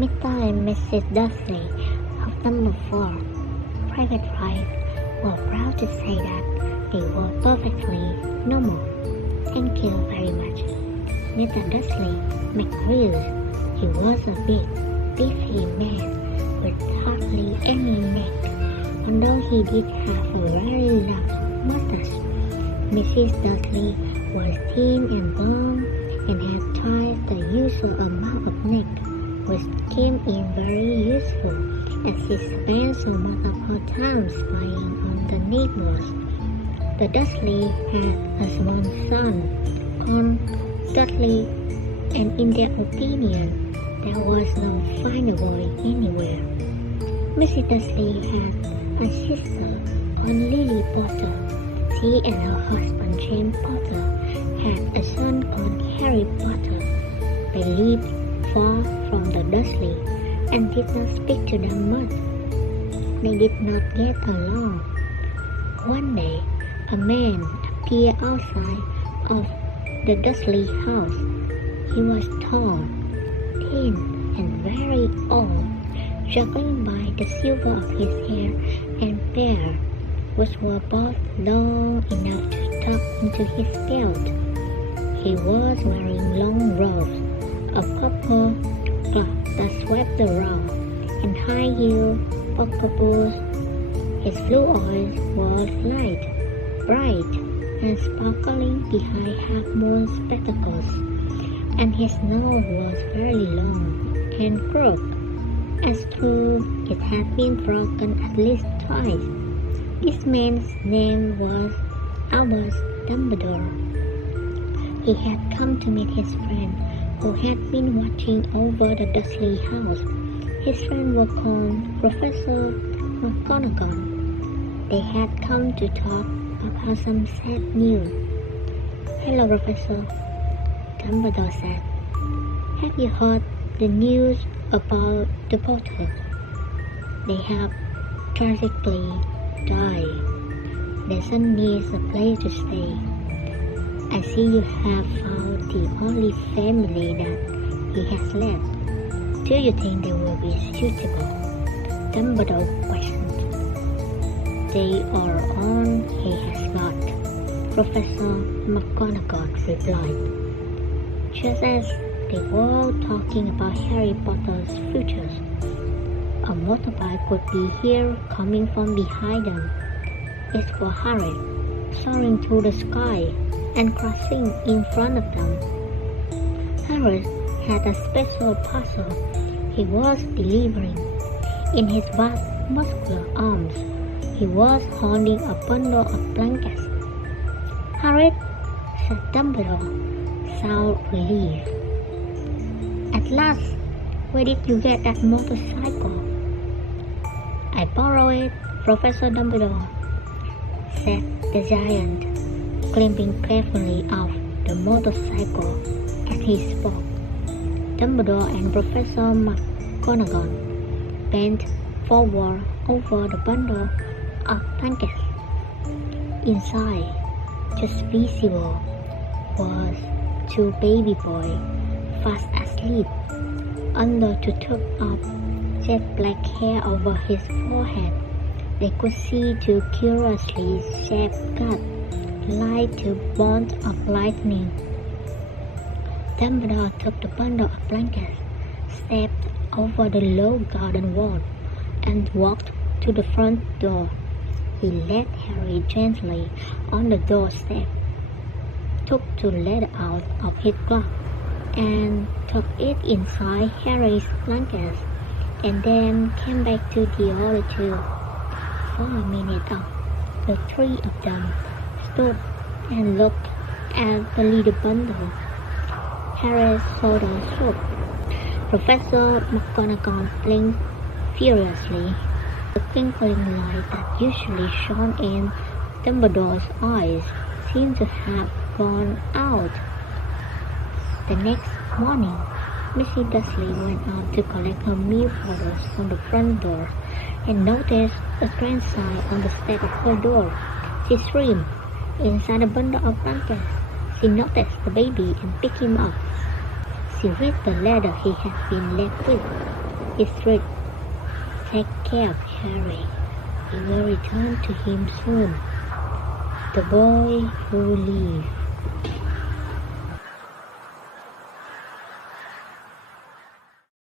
Mr. and Mrs. Dursley of number 4, Private Drive, were proud to say that they were perfectly normal. Thank you very much. Mr. Dursley McGrew. He was a big, beefy man with hardly any neck, although he did have a very large mustache. Mrs. Dursley was thin and blonde and had twice the usual amount of neck, which came in very useful as she spent so much of her time spying on the neighbors. The Dursley had a small son called Dudley, and in their opinion, there was no finer boy anywhere. Mrs. Dursley had a sister called Lily Potter. She and her husband James Potter had a son called Harry Potter. They lived far from the Dursley and did not speak to them much. They did not get along. One day, a man appeared outside of the Dursley house. He was tall, thin, and very old, juggling by the silver of his hair and hair, which were both long enough to tuck into his belt. He was wearing long robes, a purple cloth that swept around, and high-heeled polka boots. His blue eyes were light, bright, and sparkling behind half-moon spectacles, and his nose was very long and crooked, as though it had been broken at least twice. This man's name was Albus Dumbledore. He had come to meet his friend, who had been watching over the Dursley house. His friend was called Professor McGonagall. They had come to talk about some sad news. "Hello, Professor," Dumbledore said. "Have you heard the news about the Potters? They have tragically died. Their son needs a place to stay. I see you have found the only family that he has left. Do you think they will be suitable?" Dumbledore questioned. "They are all he has got," Professor McGonagall replied. Just as they were talking about Harry Potter's futures, a motorbike would be here coming from behind them. It was Harry, soaring through the sky and crashing in front of them. Harry had a special parcel he was delivering. In his vast muscular arms, he was holding a bundle of blankets. "Harry," said Dumbledore, sound relief. "At last, where did you get that motorcycle?" "I borrowed it, Professor Dumbledore," said the giant, climbing carefully off the motorcycle as he spoke. Dumbledore and Professor McGonagall bent forward over the bundle of blankets. Inside, just visible, was two baby boys fast asleep. Under the tuft of jet black hair over his forehead, they could see two curiously shaped cuts, like two bolts of lightning. Dumbledore took the bundle of blankets, stepped over the low garden wall, and walked to the front door. He led Harry gently on the doorstep, took the letter out of his glove, and tucked it inside Harry's blankets, and then came back to the other two. For a minute, the three of them stood and looked at the little bundle. Harry's shoulders shook. Professor McGonagall blinked furiously. The twinkling light that usually shone in Dumbledore's eyes seemed to have gone out. The next morning, Mrs. Dursley went out to collect her milk bottles from the front door and noticed a strange sign on the step of her door. She screamed. Inside a bundle of blankets, she noticed the baby and picked him up. She read the letter he had been left with. His truth. Take care of Harry. We will return to him soon. The boy who lived.